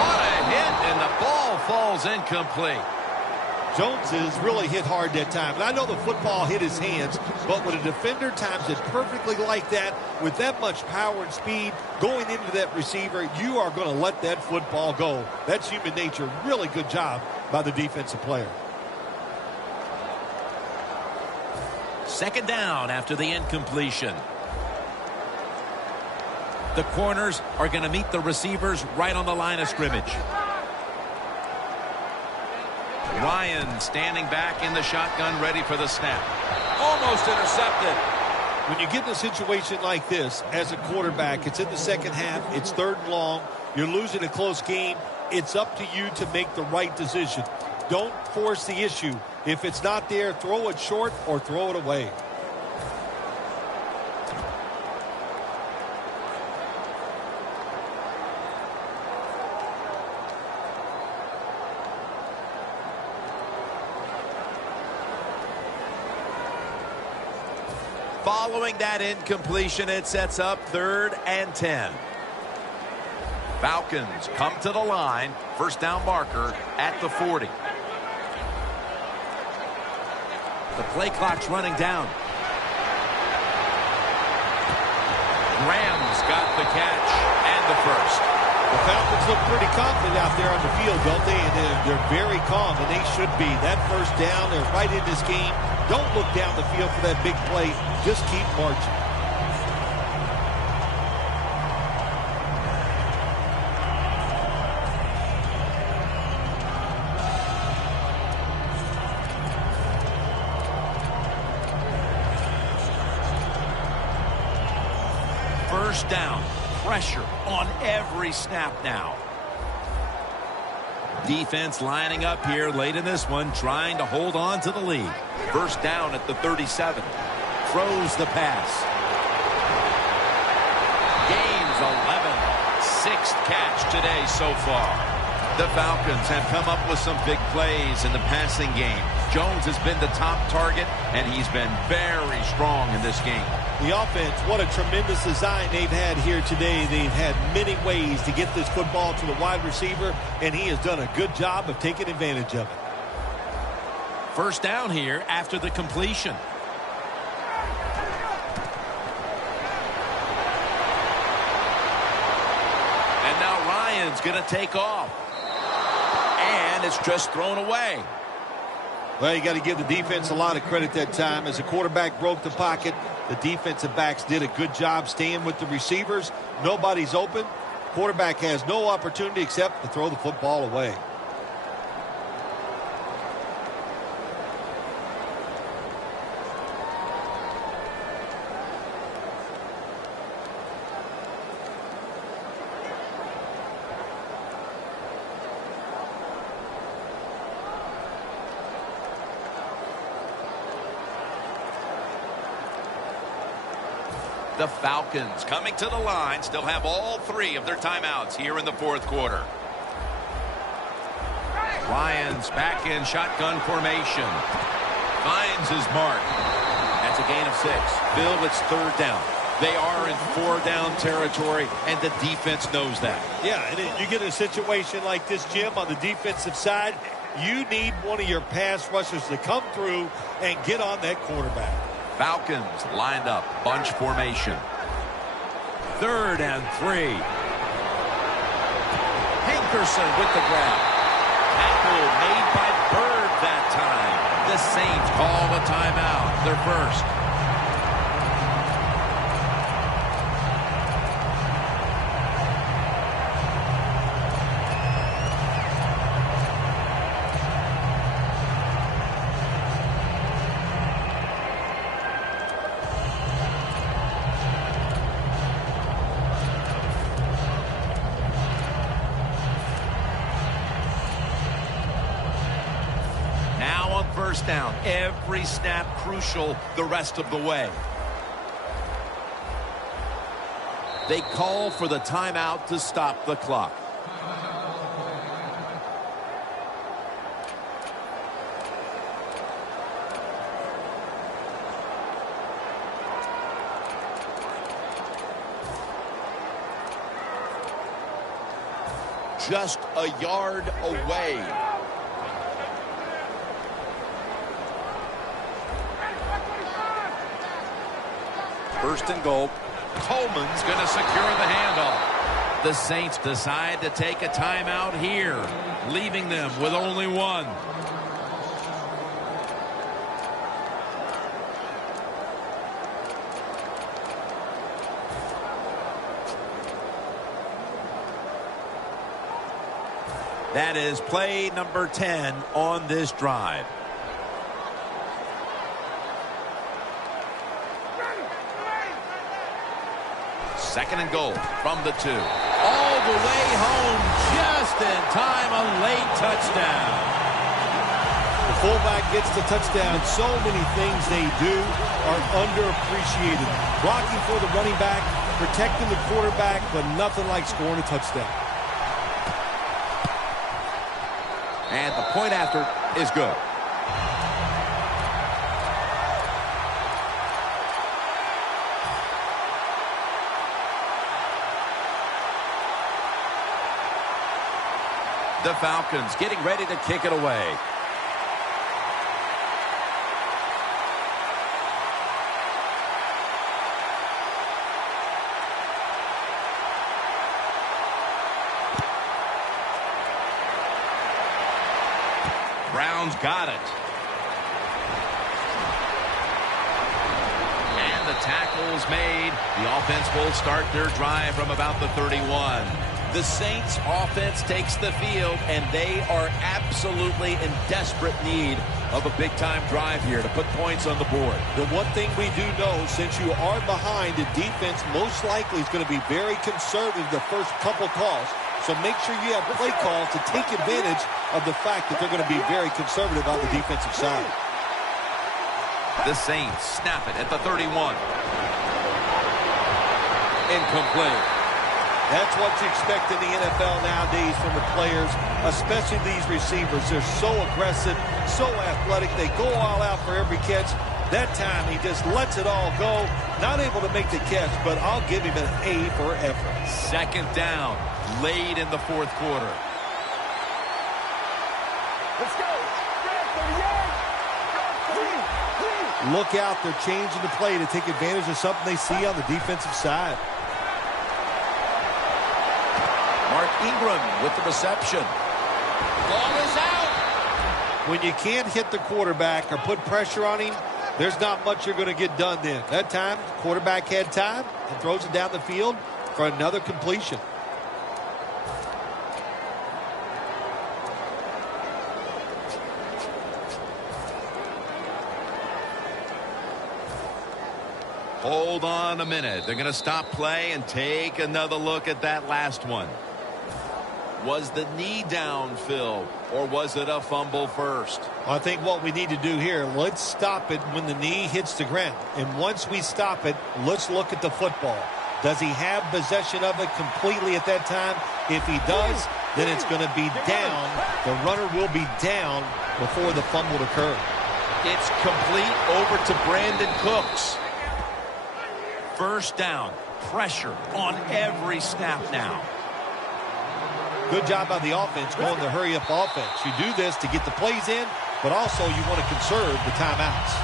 What a hit, and the ball falls incomplete. Jones is really hit hard that time. And I know the football hit his hands, but when a defender times it perfectly like that, with that much power and speed going into that receiver, you are going to let that football go. That's human nature. Really good job by the defensive player. Second down after the incompletion. The corners are going to meet the receivers right on the line of scrimmage. Ryan standing back in the shotgun, ready for the snap. Almost intercepted. When you get in a situation like this as a quarterback, it's in the second half, it's third and long, you're losing a close game, it's up to you to make the right decision. Don't force the issue. If it's not there, throw it short or throw it away. Following that incompletion, it sets up 3rd and 10. Falcons come to the line. First down marker at the 40. The play clock's running down. Graham's got the catch and the first. The Falcons look pretty confident out there on the field, don't they? And they're very calm, and they should be. That first down, they're right in this game. Don't look down the field for that big play. Just keep marching. First down. Pressure on every snap now. Defense lining up here late in this one, trying to hold on to the lead. First down at the 37. Throws the pass. Gains 11. 6th catch today so far. The Falcons have come up with some big plays in the passing game. Jones has been the top target, and he's been very strong in this game. The offense, what a tremendous design they've had here today. They've had many ways to get this football to the wide receiver, and he has done a good job of taking advantage of it. First down here after the completion. And now Ryan's going to take off. And it's just thrown away. Well, you got to give the defense a lot of credit that time. As the quarterback broke the pocket, the defensive backs did a good job staying with the receivers. Nobody's open. Quarterback has no opportunity except to throw the football away. The Falcons coming to the line, still have all 3 of their timeouts here in the 4th quarter. Ryan's back in shotgun formation. Finds his mark. That's a gain of 6. Bill, it's 3rd down. They are in 4-down territory, and the defense knows that. Yeah, and you get a situation like this, Jim, on the defensive side, you need one of your pass rushers to come through and get on that quarterback. Falcons lined up, bunch formation. 3rd and 3. Hankerson with the grab. Tackle made by Bird that time. The Saints call a timeout, their first. first down. Every snap crucial the rest of the way. They call for the timeout to stop the clock. Just a yard away. First and goal. Coleman's going to secure the handoff. The Saints decide to take a timeout here, leaving them with only one. That is play number 10 on this drive. Second and goal from the 2. All the way home, just in time, a late touchdown. The fullback gets the touchdown. So many things they do are underappreciated. Blocking for the running back, protecting the quarterback, but nothing like scoring a touchdown. And the point after is good. The Falcons getting ready to kick it away. Brown's got it. And the tackle's made. The offense will start their drive from about the 31. The Saints offense takes the field, and they are absolutely in desperate need of a big-time drive here to put points on the board. The one thing we do know, since you are behind, the defense most likely is going to be very conservative the first couple calls. So make sure you have play calls to take advantage of the fact that they're going to be very conservative on the defensive side. The Saints snap it at the 31. Incomplete. That's what you expect in the NFL nowadays from the players, especially these receivers. They're so aggressive, so athletic. They go all out for every catch. That time, he just lets it all go. Not able to make the catch, but I'll give him an A for effort. Second down, late in the fourth quarter. Let's go. Look out, they're changing the play to take advantage of something they see on the defensive side. Mark Ingram with the reception. Ball is out. When you can't hit the quarterback or put pressure on him, there's not much you're going to get done then. That time, the quarterback had time and throws it down the field for another completion. Hold on a minute. They're going to stop play and take another look at that last one. Was the knee down, Phil, or was it a fumble first? I think what we need to do here, let's stop it when the knee hits the ground. And once we stop it, let's look at the football. Does he have possession of it completely at that time? If he does, then it's going to be down. The runner will be down before the fumble occurs. It's complete over to Brandon Cooks. First down, pressure on every snap now. Good job by the offense going the hurry-up offense. You do this to get the plays in, but also you want to conserve the timeouts.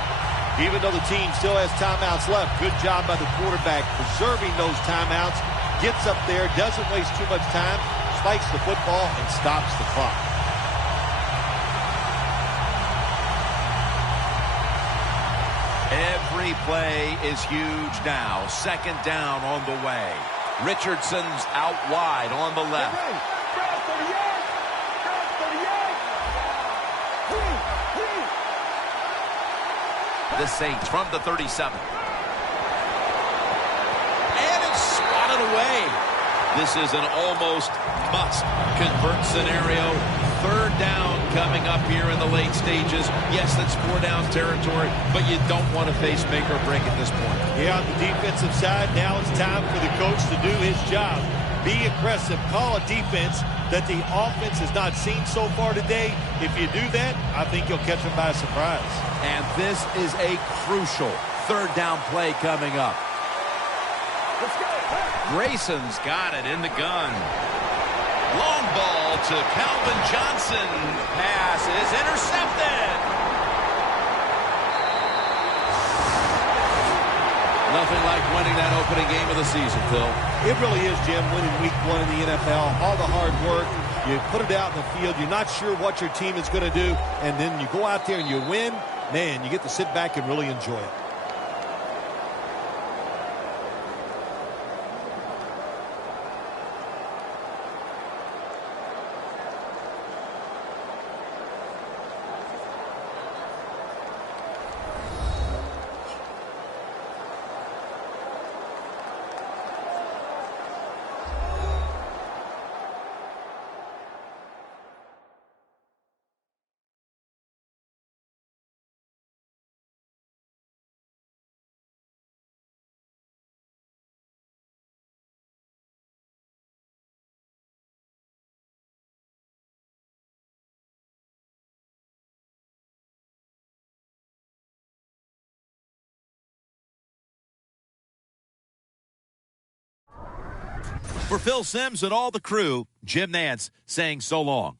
Even though the team still has timeouts left, good job by the quarterback preserving those timeouts. Gets up there, doesn't waste too much time, spikes the football, and stops the clock. Every play is huge now. Second down on the way. Richardson's out wide on the left. The Saints from the 37. And it's swatted away. This is an almost must-convert scenario Third down coming up here in the late stages. Yes, that's 4-down territory, but you don't want to face make or break at this point. Yeah, on the defensive side, now it's time for the coach to do his job. Be aggressive. Call a defense that the offense has not seen so far today. If you do that, I think you'll catch them by surprise. And this is a crucial third down play coming up. Let's go. Hey. Grayson's got it in the gun. Long ball to Calvin Johnson. Pass is intercepted. Nothing like winning that opening game of the season, Phil. It really is, Jim, winning week 1 in the NFL. All the hard work, you put it out in the field, you're not sure what your team is going to do, and then you go out there and you win. Man, you get to sit back and really enjoy it. For Phil Simms and all the crew, Jim Nantz saying so long.